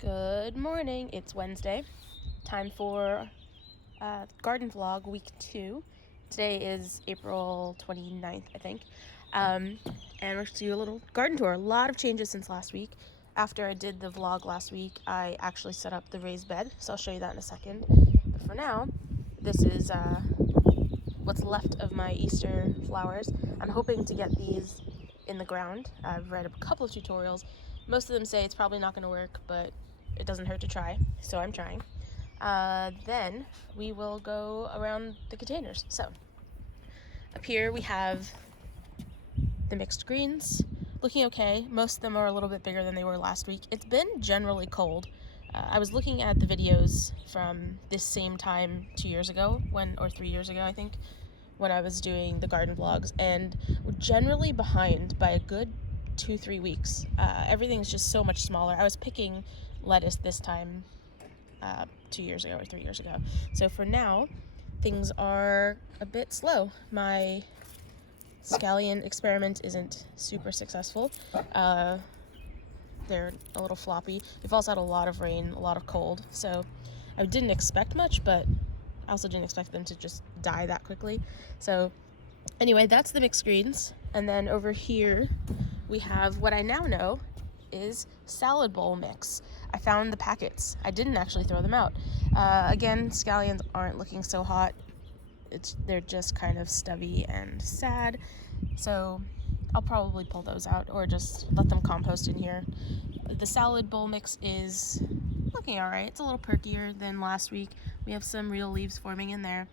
Good morning. It's Wednesday. Time for garden vlog week 2. Today is April 29th, I think. And we're going to do a little garden tour. A lot of changes since last week. After I did the vlog last week, I actually set up the raised bed, so I'll show you that in a second. But for now, this is what's left of my Easter flowers. I'm hoping to get these in the ground. I've read a couple of tutorials. Most of them say it's probably not going to work, but it doesn't hurt to try, so I'm trying. Then we will go around the containers. So up here we have the mixed greens, looking okay. Most of them are a little bit bigger than they were last week. It's been generally cold. I was looking at the videos from this same time 2 years ago, or 3 years ago I think, when I was doing the garden vlogs, and we're generally behind by a good 2-3 weeks. Everything's just so much smaller. I was picking lettuce this time 2 years ago or 3 years ago. So for now, things are a bit slow. My scallion experiment isn't super successful. They're a little floppy. We've also had a lot of rain, a lot of cold, so I didn't expect much, but I also didn't expect them to just die that quickly. So anyway, that's the mixed greens. And then over here we have what I now know is salad bowl mix. I found the packets. I didn't actually throw them out. Again, scallions aren't looking so hot. They're just kind of stubby and sad. So I'll probably pull those out or just let them compost in here. The salad bowl mix is looking alright. It's a little perkier than last week. We have some real leaves forming in there.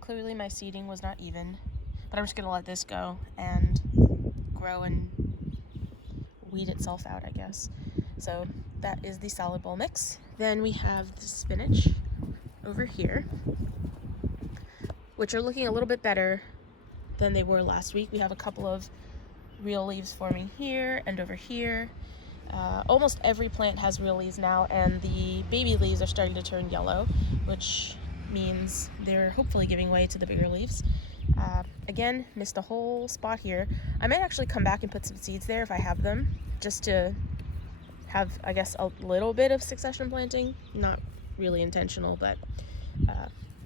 Clearly my seeding was not even, but I'm just gonna let this go and grow and weed itself out, I guess. So that is the salad bowl mix. Then we have the spinach over here, which are looking a little bit better than they were last week. We have a couple of real leaves forming here and over here. Almost every plant has real leaves now, and the baby leaves are starting to turn yellow, which means they're hopefully giving way to the bigger leaves. Again, missed a whole spot here. I might actually come back and put some seeds there if I have them, just to have, I guess, a little bit of succession planting. Not really intentional, but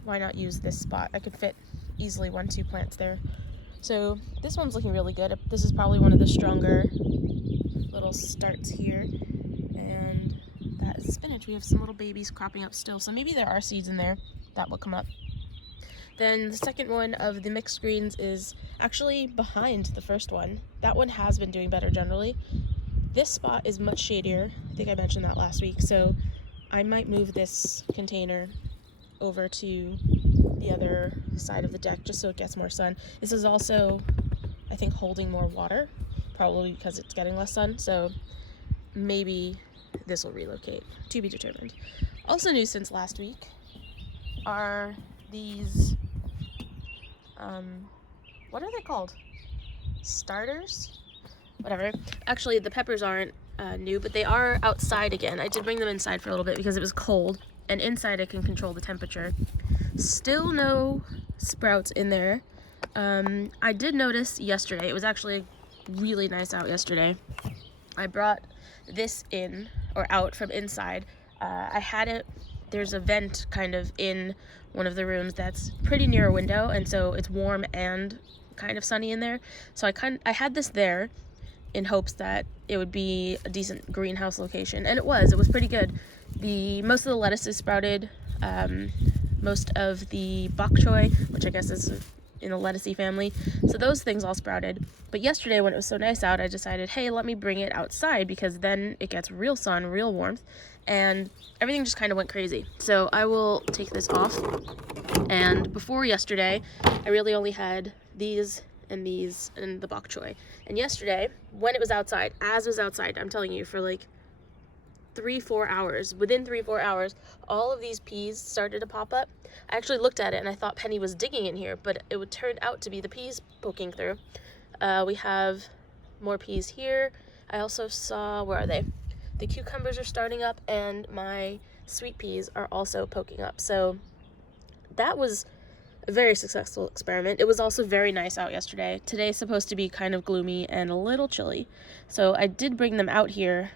why not use this spot? I could fit easily 1-2 plants there. So this one's looking really good. This is probably one of the stronger little starts here. And that is spinach. We have some little babies cropping up still, so maybe there are seeds in there that will come up. Then the second one of the mixed greens is actually behind the first one. That one has been doing better generally. This spot is much shadier. I think I mentioned that last week, so I might move this container over to the other side of the deck just so it gets more sun. This is also, I think, holding more water, probably because it's getting less sun, so maybe this will relocate, to be determined. Also new since last week are these, what are they called? Starters? Whatever. Actually, the peppers aren't new, but they are outside again. I did bring them inside for a little bit because it was cold, and inside I can control the temperature. Still no sprouts in there. I did notice yesterday, it was actually really nice out yesterday. I brought this in, or out from inside. I had it, there's a vent kind of in one of the rooms that's pretty near a window, and so it's warm and kind of sunny in there. So I had this there in hopes that it would be a decent greenhouse location, and it was pretty good. Most of the lettuces sprouted, most of the bok choy, which I guess is in the lettucey family, so those things all sprouted. But yesterday when it was so nice out, I decided, hey, let me bring it outside because then it gets real sun, real warmth, and everything just kind of went crazy. So I will take this off. And before yesterday, I really only had these and the bok choy. And yesterday, when it was outside, I'm telling you, for like 3-4 hours, within 3-4 hours, all of these peas started to pop up. I actually looked at it and I thought Penny was digging in here, but it would turn out to be the peas poking through. We have more peas here. I also saw, where are they? The cucumbers are starting up, and my sweet peas are also poking up. So that was a very successful experiment. It was also very nice out yesterday. Today's supposed to be kind of gloomy and a little chilly. So I did bring them out here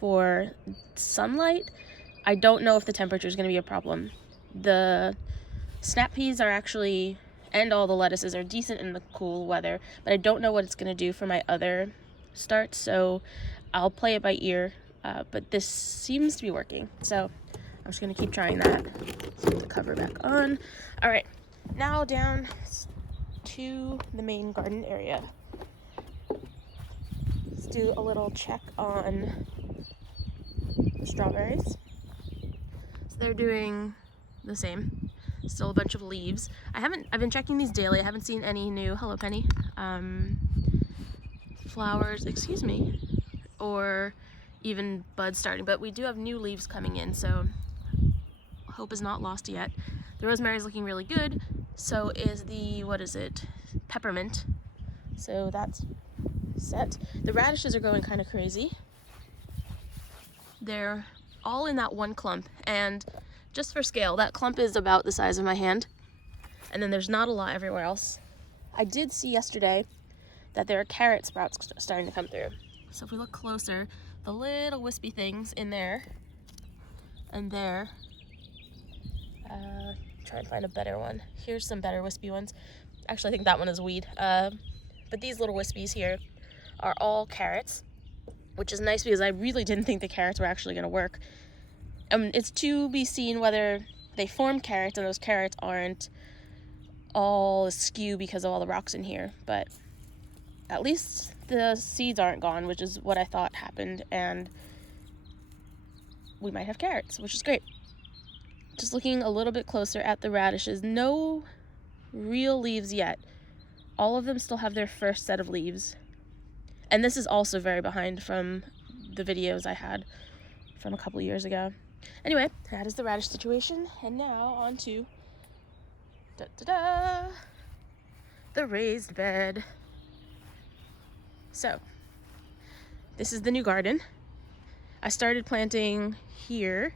for sunlight, I don't know if the temperature is going to be a problem. The snap peas are actually, and all the lettuces are decent in the cool weather, but I don't know what it's going to do for my other starts, so I'll play it by ear, but this seems to be working, so I'm just going to keep trying that. Let's put the cover back on. All right, now down to the main garden area. Let's do a little check on the strawberries. So they're doing the same. Still a bunch of leaves. I've been checking these daily. I haven't seen any new, hello Penny, flowers, excuse me, or even buds starting, but we do have new leaves coming in, so hope is not lost yet. The rosemary is looking really good. So is the, what is it, peppermint. So that's set. The radishes are going kind of crazy. They're all in that one clump, and just for scale, that clump is about the size of my hand, and then there's not a lot everywhere else. I did see yesterday that there are carrot sprouts starting to come through. So if we look closer, the little wispy things in there and there, try and find a better one. Here's some better wispy ones. Actually, I think that one is weed. But these little wispies here are all carrots, which is nice because I really didn't think the carrots were actually going to work. It's to be seen whether they form carrots and those carrots aren't all askew because of all the rocks in here. But at least the seeds aren't gone, which is what I thought happened, and we might have carrots, which is great. Just looking a little bit closer at the radishes, no real leaves yet. All of them still have their first set of leaves. And this is also very behind from the videos I had from a couple years ago. Anyway, that is the radish situation. And now on to the raised bed. So, this is the new garden. I started planting here,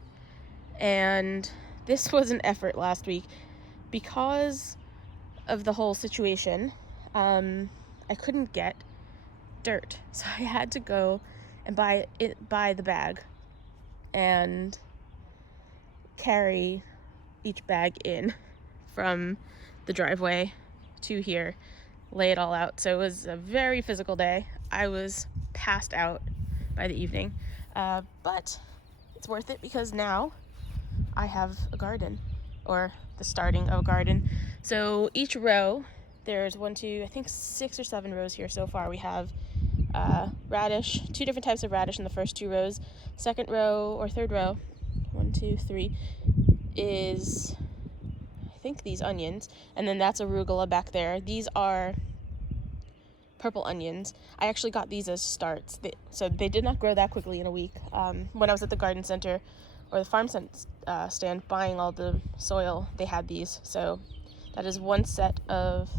and this was an effort last week because of the whole situation. I couldn't get dirt, so I had to go and buy the bag and carry each bag in from the driveway to here, lay it all out. So it was a very physical day. I was passed out by the evening, but it's worth it because now I have a garden, or the starting of a garden. So each row, there's 1, 2, I think 6 or 7 rows here so far. We have radish, 2 different types of radish in the first 2 rows. Second row or third row, 1, 2, 3, is I think these onions, and then that's arugula back there. These are purple onions. I actually got these as starts, so they did not grow that quickly in a week. When I was at the garden center or the farm stand buying all the soil, they had these. So that is one set of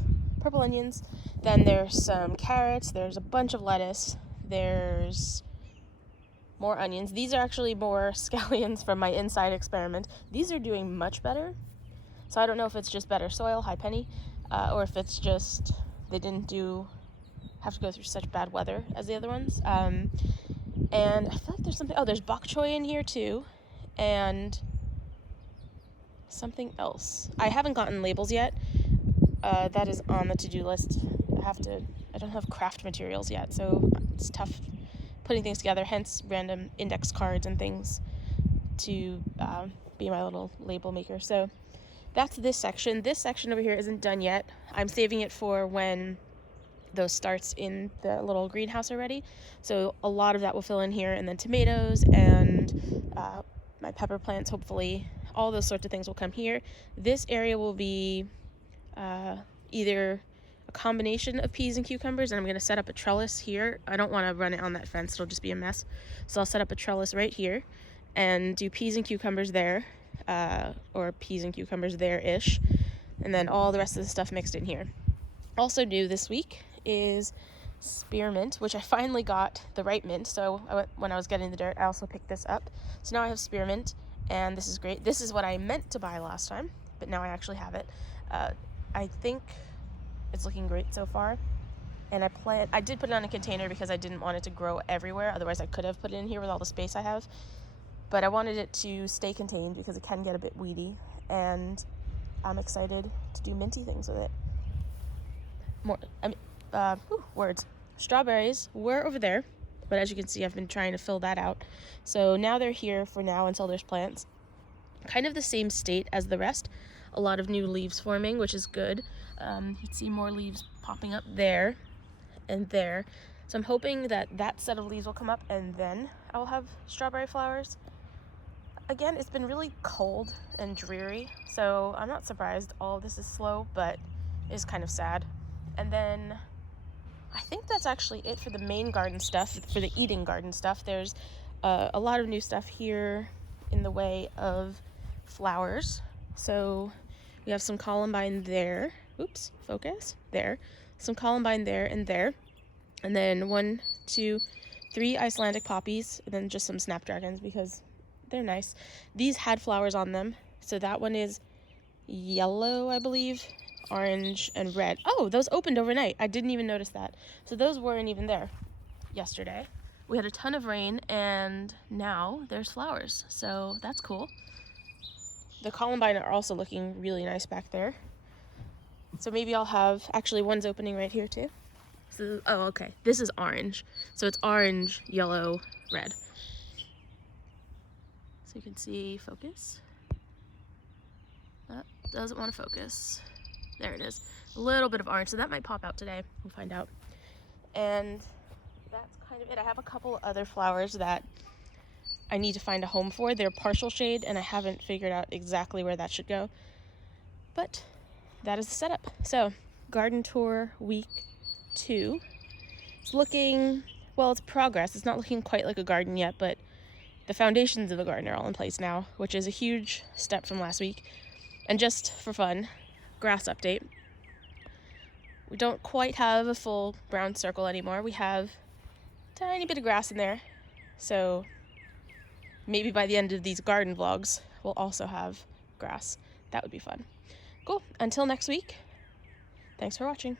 purple onions. Then there's some carrots, there's a bunch of lettuce, there's more onions. These are actually more scallions from my inside experiment. These are doing much better. So I don't know if it's just better soil, hi Penny, or if it's just they didn't have to go through such bad weather as the other ones. And I feel like there's something, there's bok choy in here too, and something else. I haven't gotten labels yet. That is on the to-do list. I don't have craft materials yet, so it's tough putting things together, hence random index cards and things to be my little label maker. So that's this section. This section over here isn't done yet. I'm saving it for when those starts in the little greenhouse are ready. So a lot of that will fill in here, and then tomatoes and my pepper plants, hopefully. All those sorts of things will come here. This area will be either a combination of peas and cucumbers, and I'm going to set up a trellis here. I don't want to run it on that fence. It'll just be a mess. So I'll set up a trellis right here and do peas and cucumbers there, or peas and cucumbers there-ish, and then all the rest of the stuff mixed in here. Also new this week is spearmint, which I finally got the right mint. So when I was getting the dirt, I also picked this up. So now I have spearmint, and this is great. This is what I meant to buy last time, but now I actually have it. I think it's looking great so far, And I did put it on a container because I didn't want it to grow everywhere. Otherwise I could have put it in here with all the space I have. But I wanted it to stay contained because it can get a bit weedy. And I'm excited to do minty things with it. Words. Strawberries were over there, but as you can see, I've been trying to fill that out. So now they're here for now until there's plants. Kind of the same state as the rest. A lot of new leaves forming, which is good. You can see more leaves popping up there and there. So I'm hoping that that set of leaves will come up and then I'll have strawberry flowers. Again, it's been really cold and dreary, so I'm not surprised all of this is slow, but it's kind of sad. And then I think that's actually it for the main garden stuff, for the eating garden stuff. There's a lot of new stuff here in the way of flowers. So we have some columbine there. Oops, focus. There. Some columbine there and there. And then 1, 2, 3 Icelandic poppies, and then just some snapdragons because they're nice. These had flowers on them. So that one is yellow, I believe, orange, and red. Oh, those opened overnight. I didn't even notice that. So those weren't even there yesterday. We had a ton of rain, and now there's flowers. So that's cool. The columbine are also looking really nice back there. So maybe I'll have, actually one's opening right here too. So, oh, okay. This is orange. So it's orange, yellow, red. So you can see, focus. That doesn't want to focus. There it is. A little bit of orange, so that might pop out today. We'll find out. And that's kind of it. I have a couple other flowers that I need to find a home for. They're partial shade, and I haven't figured out exactly where that should go. But that is the setup. So, garden tour week 2. It's looking, well, it's progress. It's not looking quite like a garden yet, but the foundations of the garden are all in place now, which is a huge step from last week. And just for fun, grass update. We don't quite have a full brown circle anymore. We have a tiny bit of grass in there. So maybe by the end of these garden vlogs, we'll also have grass. That would be fun. Cool. Until next week, thanks for watching.